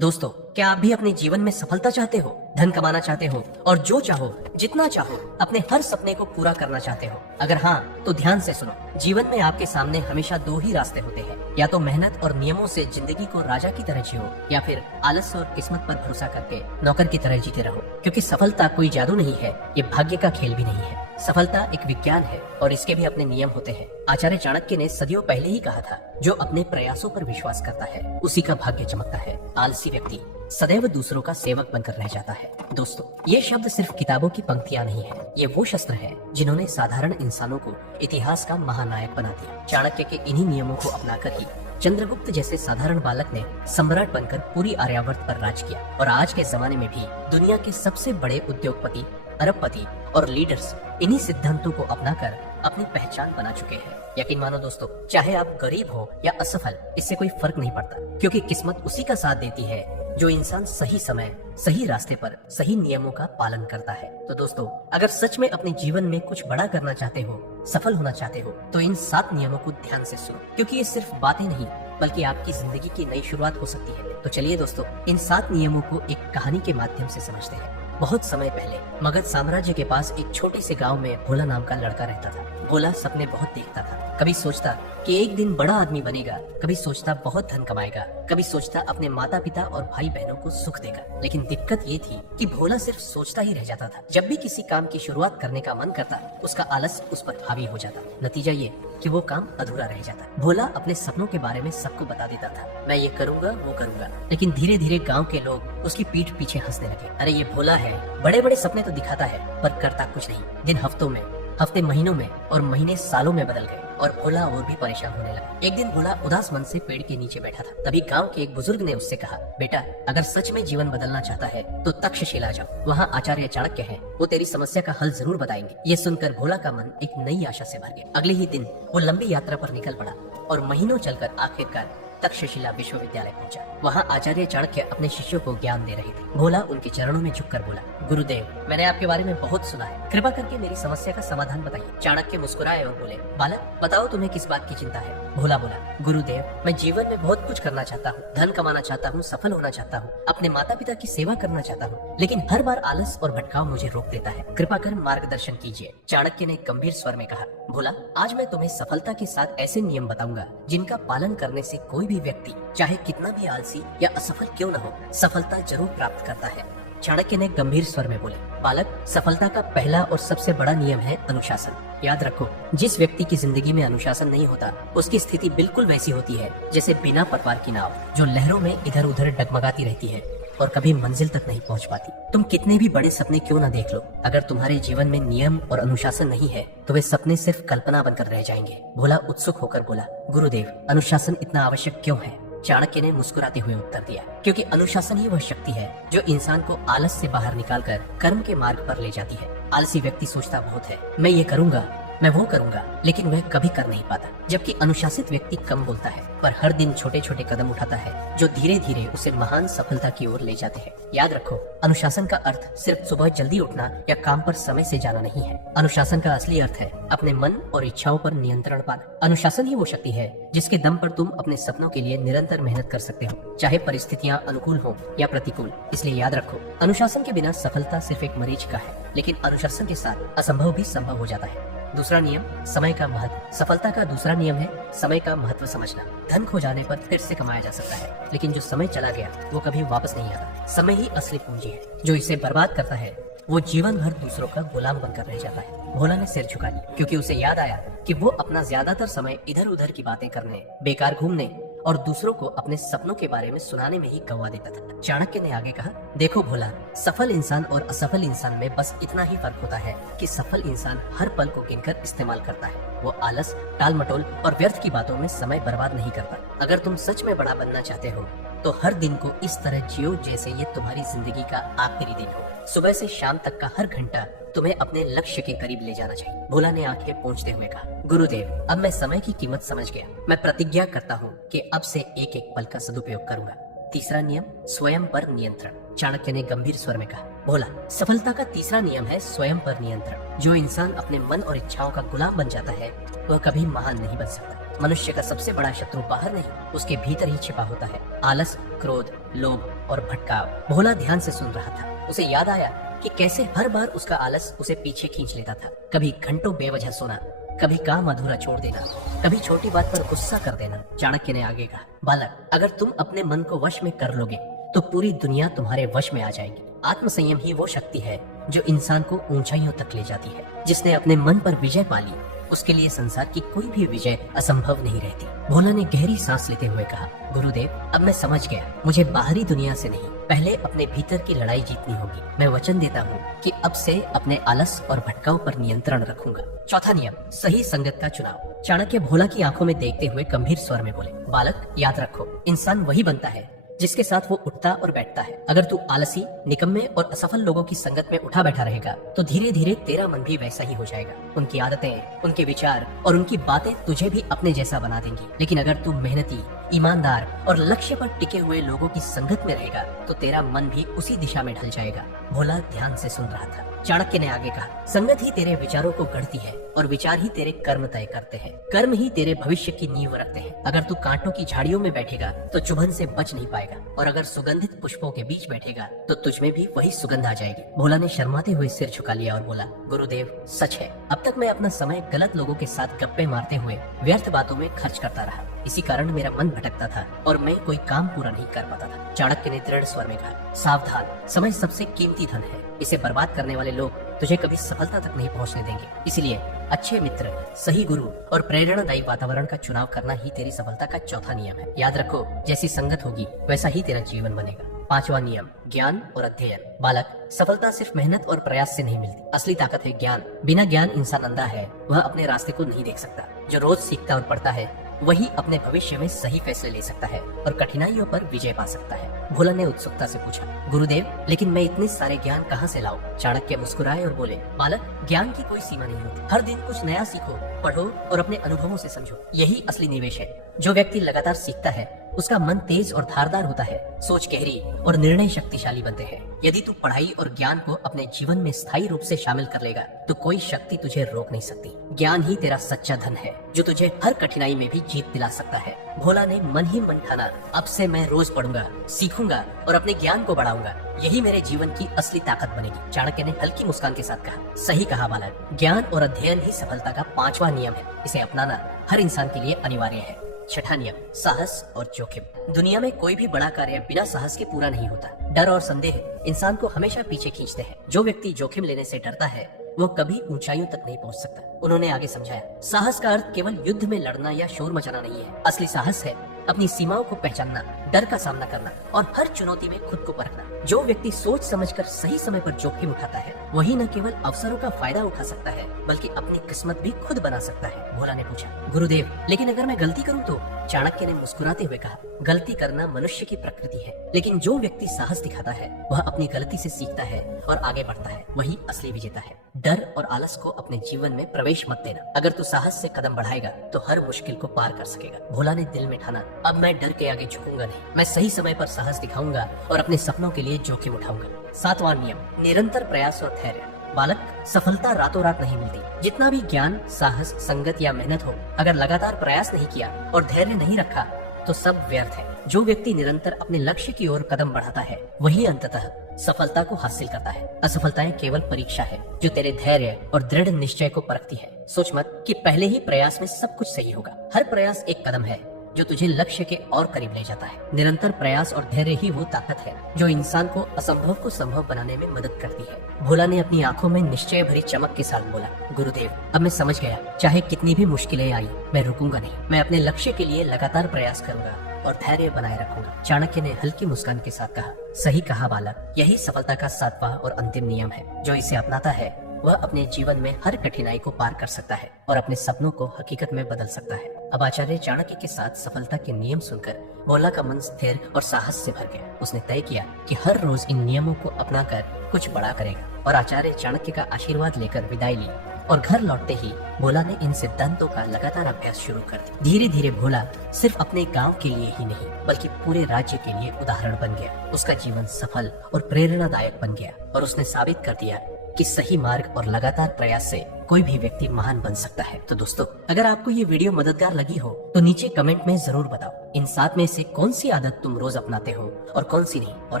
दोस्तों, क्या आप भी अपने जीवन में सफलता चाहते हो, धन कमाना चाहते हो और जो चाहो जितना चाहो अपने हर सपने को पूरा करना चाहते हो? अगर हाँ तो ध्यान से सुनो। जीवन में आपके सामने हमेशा दो ही रास्ते होते हैं, या तो मेहनत और नियमों से जिंदगी को राजा की तरह जियो, या फिर आलस और किस्मत पर भरोसा करके नौकर की तरह जीते रहो। क्योंकि सफलता कोई जादू नहीं है, ये भाग्य का खेल भी नहीं है। सफलता एक विज्ञान है और इसके भी अपने नियम होते हैं। आचार्य चाणक्य ने सदियों पहले ही कहा था, जो अपने प्रयासों पर विश्वास करता है उसी का भाग्य चमकता है। आलसी व्यक्ति सदैव दूसरों का सेवक बनकर रह जाता है। दोस्तों, ये शब्द सिर्फ किताबों की पंक्तियां नहीं है, ये वो शस्त्र है जिन्होंने साधारण इंसानों को इतिहास का महानायक बना दिया। चाणक्य के इन्हीं नियमों को अपनाकर ही चंद्रगुप्त जैसे साधारण बालक ने सम्राट बनकर पूरी आर्यावर्त पर राज किया, और आज के जमाने में भी दुनिया के सबसे बड़े उद्योगपति, अरबपति और लीडर्स इन्हीं सिद्धांतों को अपनाकर अपनी पहचान बना चुके हैं। यकीन मानो दोस्तों, चाहे आप गरीब हो या असफल, इससे कोई फर्क नहीं पड़ता, क्योंकि किस्मत उसी का साथ देती है जो इंसान सही समय, सही रास्ते पर, सही नियमों का पालन करता है। तो दोस्तों, अगर सच में अपने जीवन में कुछ बड़ा करना चाहते हो, सफल होना चाहते हो, तो इन 7 नियमों को ध्यान से सुनो, क्योंकि ये सिर्फ बातें नहीं बल्कि आपकी जिंदगी की नई शुरुआत हो सकती है। तो चलिए दोस्तों, इन 7 नियमों को एक कहानी के माध्यम से समझते हैं। बहुत समय पहले मगध साम्राज्य के पास एक छोटे से गांव में भोला नाम का लड़का रहता था। भोला सपने बहुत देखता था। कभी सोचता कि एक दिन बड़ा आदमी बनेगा, कभी सोचता बहुत धन कमाएगा, कभी सोचता अपने माता पिता और भाई बहनों को सुख देगा। लेकिन दिक्कत ये थी कि भोला सिर्फ सोचता ही रह जाता था। जब भी किसी काम की शुरुआत करने का मन करता, उसका आलस उस पर हावी हो जाता। नतीजा ये कि वो काम अधूरा रह जाता। भोला अपने सपनों के बारे में सबको बता देता था, मैं ये करूंगा, वो करूंगा। लेकिन धीरे धीरे गांव के लोग उसकी पीठ पीछे हंसने लगे। अरे ये भोला है, बड़े बड़े सपने तो दिखाता है पर करता कुछ नहीं। दिन हफ्तों में, हफ्ते महीनों में और महीने सालों में बदल गए और भोला और भी परेशान होने लगा। एक दिन भोला उदास मन से पेड़ के नीचे बैठा था। तभी गांव के एक बुजुर्ग ने उससे कहा, बेटा, अगर सच में जीवन बदलना चाहता है तो तक्षशिला जाओ, वहाँ आचार्य चाणक्य हैं, वो तेरी समस्या का हल जरूर बताएंगे। ये सुनकर भोला का मन एक नई आशा से भर गया। अगले ही दिन वो लंबी यात्रा पर निकल पड़ा और महीनों चलकर आखिरकार तक्षशिला विश्वविद्यालय पहुंचा। वहाँ आचार्य चाणक्य अपने शिष्यों को ज्ञान दे रहे थे। भोला उनके चरणों में झुककर बोला, गुरुदेव, मैंने आपके बारे में बहुत सुना है, कृपा करके मेरी समस्या का समाधान बताइए। चाणक्य मुस्कुराए और बोले, बालक, बताओ तुम्हें किस बात की चिंता है? भोला बोला, गुरुदेव, मैं जीवन में बहुत कुछ करना चाहता हूँ, धन कमाना चाहता हूँ, सफल होना चाहता हूँ, अपने माता पिता की सेवा करना चाहता हूँ, लेकिन हर बार आलस और भटकाव मुझे रोक देता है, कृपा कर मार्गदर्शन कीजिए। चाणक्य ने गंभीर स्वर में कहा, भोला, आज मैं तुम्हें सफलता के साथ ऐसे नियम बताऊंगा जिनका पालन करने से कोई भी व्यक्ति, चाहे कितना भी आलसी या असफल क्यों न हो, सफलता जरूर प्राप्त करता है। चाणक्य ने गंभीर स्वर में बोले, बालक, सफलता का पहला और सबसे बड़ा नियम है अनुशासन। याद रखो, जिस व्यक्ति की जिंदगी में अनुशासन नहीं होता, उसकी स्थिति बिल्कुल वैसी होती है जैसे बिना पतवार की नाव, जो लहरों में इधर उधर डगमगाती रहती है और कभी मंजिल तक नहीं पहुंच पाती। तुम कितने भी बड़े सपने क्यों न देख लो, अगर तुम्हारे जीवन में नियम और अनुशासन नहीं है तो वे सपने सिर्फ कल्पना बनकर रह जाएंगे। भोला उत्सुक होकर बोला, गुरुदेव, अनुशासन इतना आवश्यक क्यों है? चाणक्य ने मुस्कुराते हुए उत्तर दिया, क्योंकि अनुशासन ही वह शक्ति है जो इंसान को आलस से बाहर निकालकर कर्म के मार्ग पर ले जाती है। आलसी व्यक्ति सोचता बहुत है, मैं ये करूंगा, मैं वो करूंगा, लेकिन वह कभी कर नहीं पाता। जबकि अनुशासित व्यक्ति कम बोलता है पर हर दिन छोटे छोटे कदम उठाता है जो धीरे धीरे उसे महान सफलता की ओर ले जाते हैं। याद रखो, अनुशासन का अर्थ सिर्फ सुबह जल्दी उठना या काम पर समय से जाना नहीं है। अनुशासन का असली अर्थ है अपने मन और इच्छाओं पर नियंत्रण पाना। अनुशासन ही वो शक्ति है जिसके दम पर तुम अपने सपनों के लिए निरंतर मेहनत कर सकते हो, चाहे परिस्थितियाँ अनुकूल हो या प्रतिकूल। इसलिए याद रखो, अनुशासन के बिना सफलता सिर्फ एक मरीचिका है, लेकिन अनुशासन के साथ असंभव भी संभव हो जाता है। दूसरा नियम, समय का महत्व। सफलता का दूसरा नियम है समय का महत्व समझना। धन खो जाने पर फिर से कमाया जा सकता है, लेकिन जो समय चला गया वो कभी वापस नहीं आता। समय ही असली पूंजी है, जो इसे बर्बाद करता है वो जीवन भर दूसरों का गुलाम बनकर रह जाता है। भोला ने सिर झुका लिया, क्योंकि उसे याद आया कि वो अपना ज्यादातर समय इधर उधर की बातें करने, बेकार घूमने और दूसरों को अपने सपनों के बारे में सुनाने में ही गंवा देता था। चाणक्य ने आगे कहा, देखो भोला, सफल इंसान और असफल इंसान में बस इतना ही फर्क होता है कि सफल इंसान हर पल को गिनकर इस्तेमाल करता है। वो आलस, टाल मटोल और व्यर्थ की बातों में समय बर्बाद नहीं करता। अगर तुम सच में बड़ा बनना चाहते हो तो हर दिन को इस तरह जियो जैसे ये तुम्हारी जिंदगी का आखिरी दिन हो। सुबह से शाम तक का हर घंटा तुम्हें अपने लक्ष्य के करीब ले जाना चाहिए। भोला ने आंखें पोंछते हुए कहा, गुरुदेव, अब मैं समय की कीमत समझ गया। मैं प्रतिज्ञा करता हूँ कि अब से एक एक पल का सदुपयोग करूंगा। तीसरा नियम, स्वयं पर नियंत्रण। चाणक्य ने गंभीर स्वर में कहा, भोला, सफलता का तीसरा नियम है स्वयं पर नियंत्रण। जो इंसान अपने मन और इच्छाओं का गुलाम बन जाता है वह कभी महान नहीं बन सकता। मनुष्य का सबसे बड़ा शत्रु बाहर नहीं, उसके भीतर ही छिपा होता है। आलस, क्रोध, लोभ और भटकाव। भोला ध्यान से सुन रहा था। उसे याद आया कि कैसे हर बार उसका आलस उसे पीछे खींच लेता था। कभी घंटों बेवजह सोना, कभी काम अधूरा छोड़ देना, कभी छोटी बात पर गुस्सा कर देना। चाणक्य ने आगे कहा, बालक, अगर तुम अपने मन को वश में कर लोगे तो पूरी दुनिया तुम्हारे वश में आ जाएगी। आत्मसंयम ही वो शक्ति है जो इंसान को ऊंचाइयों तक ले जाती है। जिसने अपने मन पर विजय पा ली, उसके लिए संसार की कोई भी विजय असंभव नहीं रहती। भोला ने गहरी सांस लेते हुए कहा, गुरुदेव, अब मैं समझ गया। मुझे बाहरी दुनिया से नहीं, पहले अपने भीतर की लड़ाई जीतनी होगी। मैं वचन देता हूँ कि अब से अपने आलस और भटकाव पर नियंत्रण रखूंगा। चौथा नियम, सही संगत का चुनाव। चाणक्य भोला की आंखों में देखते हुए गंभीर स्वर में बोले, बालक, याद रखो, इंसान वही बनता है जिसके साथ वो उठता और बैठता है। अगर तू आलसी, निकम्मे और असफल लोगों की संगत में उठा बैठा रहेगा तो धीरे धीरे तेरा मन भी वैसा ही हो जाएगा। उनकी आदतें, उनके विचार और उनकी बातें तुझे भी अपने जैसा बना देंगी। लेकिन अगर तू मेहनती, ईमानदार और लक्ष्य पर टिके हुए लोगों की संगत में रहेगा तो तेरा मन भी उसी दिशा में ढल जाएगा। भोला ध्यान से सुन रहा था। चाणक्य ने आगे कहा, संगत ही तेरे विचारों को गढ़ती है और विचार ही तेरे कर्म तय करते हैं। कर्म ही तेरे भविष्य की नींव रखते हैं। अगर तू कांटों की झाड़ियों में बैठेगा तो चुभन से बच नहीं पाएगा, और अगर सुगंधित पुष्पों के बीच बैठेगा तो तुझ में भी वही सुगंध आ जाएगी। भोला ने शर्माते हुए सिर झुका लिया और बोला, गुरुदेव, सच है, अब तक मैं अपना समय गलत लोगों के साथ गप्पे मारते हुए व्यर्थ बातों में खर्च करता रहा। इसी कारण मेरा मन भटकता था और मैं कोई काम पूरा नहीं कर पाता था। चाणक्य ने दृढ़ स्वर में कहा, सावधान, समय सबसे कीमती धन है। इसे बर्बाद करने वाले लोग तुझे कभी सफलता तक नहीं पहुंचने देंगे। इसलिए अच्छे मित्र, सही गुरु और प्रेरणादायी वातावरण का चुनाव करना ही तेरी सफलता का चौथा नियम है। याद रखो, जैसी संगत होगी वैसा ही तेरा जीवन बनेगा। पांचवा नियम, ज्ञान और अध्ययन। बालक, सफलता सिर्फ मेहनत और प्रयास से नहीं मिलती। असली ताकत है ज्ञान। बिना ज्ञान इंसान अंधा है, वह अपने रास्ते को नहीं देख सकता। जो रोज सीखता और पढ़ता है वही अपने भविष्य में सही फैसले ले सकता है और कठिनाइयों पर विजय पा सकता है। भोला ने उत्सुकता से पूछा, गुरुदेव, लेकिन मैं इतने सारे ज्ञान कहाँ से लाऊं? चाणक्य मुस्कुराए और बोले, बालक, ज्ञान की कोई सीमा नहीं होती। हर दिन कुछ नया सीखो, पढ़ो और अपने अनुभवों से समझो। यही असली निवेश है। जो व्यक्ति लगातार सीखता है उसका मन तेज और धारदार होता है, सोच गहरी और निर्णय शक्तिशाली बनते हैं। यदि तू पढ़ाई और ज्ञान को अपने जीवन में स्थायी रूप से शामिल कर लेगा तो कोई शक्ति तुझे रोक नहीं सकती। ज्ञान ही तेरा सच्चा धन है जो तुझे हर कठिनाई में भी जीत दिला सकता है। भोला ने मन ही मन ठाना, अब से मैं रोज पढ़ूंगा, सीखूंगा और अपने ज्ञान को बढ़ाऊंगा। यही मेरे जीवन की असली ताकत बनेगी। चाणक्य ने हल्की मुस्कान के साथ कहा, सही कहा बालक, ज्ञान और अध्ययन ही सफलता का पांचवा नियम है। इसे अपनाना हर इंसान के लिए अनिवार्य है। छठा नियम, साहस और जोखिम। दुनिया में कोई भी बड़ा कार्य बिना साहस के पूरा नहीं होता। डर और संदेह इंसान को हमेशा पीछे खींचते हैं। जो व्यक्ति जोखिम लेने से डरता है वो कभी ऊंचाइयों तक नहीं पहुंच सकता। उन्होंने आगे समझाया, साहस का अर्थ केवल युद्ध में लड़ना या शोर मचाना नहीं है। असली साहस है अपनी सीमाओं को पहचानना, डर का सामना करना और हर चुनौती में खुद को परखना। जो व्यक्ति सोच समझकर सही समय पर जोखिम उठाता है वही न केवल अवसरों का फायदा उठा सकता है बल्कि अपनी किस्मत भी खुद बना सकता है। भोला ने पूछा, गुरुदेव, लेकिन अगर मैं गलती करूं तो? चाणक्य ने मुस्कुराते हुए कहा, गलती करना मनुष्य की प्रकृति है, लेकिन जो व्यक्ति साहस दिखाता है वह अपनी गलती से सीखता है और आगे बढ़ता है। वही असली विजेता है। डर और आलस को अपने जीवन में प्रवेश मत देना। अगर तू साहस से कदम बढ़ाएगा तो हर मुश्किल को पार कर सकेगा। भोला ने दिल में ठाना, अब मैं डर के आगे झुकूंगा नहीं। मैं सही समय पर साहस दिखाऊंगा और अपने सपनों के लिए जोखिम उठाऊंगा। सातवां नियम, निरंतर प्रयास और धैर्य। बालक, सफलता रातों रात नहीं मिलती। जितना भी ज्ञान, साहस, संगत या मेहनत हो, अगर लगातार प्रयास नहीं किया और धैर्य नहीं रखा तो सब व्यर्थ है। जो व्यक्ति निरंतर अपने लक्ष्य की ओर कदम बढ़ाता है वही अंततः सफलता को हासिल करता है। असफलताएं केवल परीक्षा है जो तेरे धैर्य और दृढ़ निश्चय को परखती है। सोच मत कि पहले ही प्रयास में सब कुछ सही होगा। हर प्रयास एक कदम है जो तुझे लक्ष्य के और करीब ले जाता है। निरंतर प्रयास और धैर्य ही वो ताकत है जो इंसान को असंभव को संभव बनाने में मदद करती है। भोला ने अपनी आंखों में निश्चय भरी चमक के साथ बोला, गुरुदेव, अब मैं समझ गया, चाहे कितनी भी मुश्किलें आई मैं रुकूंगा नहीं। मैं अपने लक्ष्य के लिए लगातार प्रयास करूंगा और धैर्य बनाए रखूंगा। चाणक्य ने हल्की मुस्कान के साथ कहा, सही कहा बालक, यही सफलता का सातवां और अंतिम नियम है। जो इसे अपनाता है वह अपने जीवन में हर कठिनाई को पार कर सकता है और अपने सपनों को हकीकत में बदल सकता है। अब आचार्य चाणक्य के साथ सफलता के नियम सुनकर भोला का मन स्थिर और साहस से भर गया। उसने तय किया कि हर रोज इन नियमों को अपनाकर कुछ बड़ा करेगा और आचार्य चाणक्य का आशीर्वाद लेकर विदाई ली। और घर लौटते ही भोला ने इन सिद्धांतों का लगातार अभ्यास शुरू कर दिया। धीरे धीरे भोला सिर्फ अपने गांव के लिए ही नहीं बल्कि पूरे राज्य के लिए उदाहरण बन गया। उसका जीवन सफल और प्रेरणादायक बन गया और उसने साबित कर दिया कि सही मार्ग और लगातार प्रयास से कोई भी व्यक्ति महान बन सकता है। तो दोस्तों, अगर आपको ये वीडियो मददगार लगी हो तो नीचे कमेंट में जरूर बताओ इन 7 में से कौन सी आदत तुम रोज अपनाते हो और कौन सी नहीं। और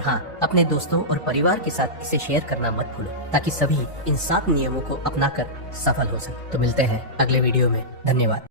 हाँ, अपने दोस्तों और परिवार के साथ इसे शेयर करना मत भूलो ताकि सभी इन 7 नियमों को अपनाकर सफल हो सके। तो मिलते हैं अगले वीडियो में। धन्यवाद।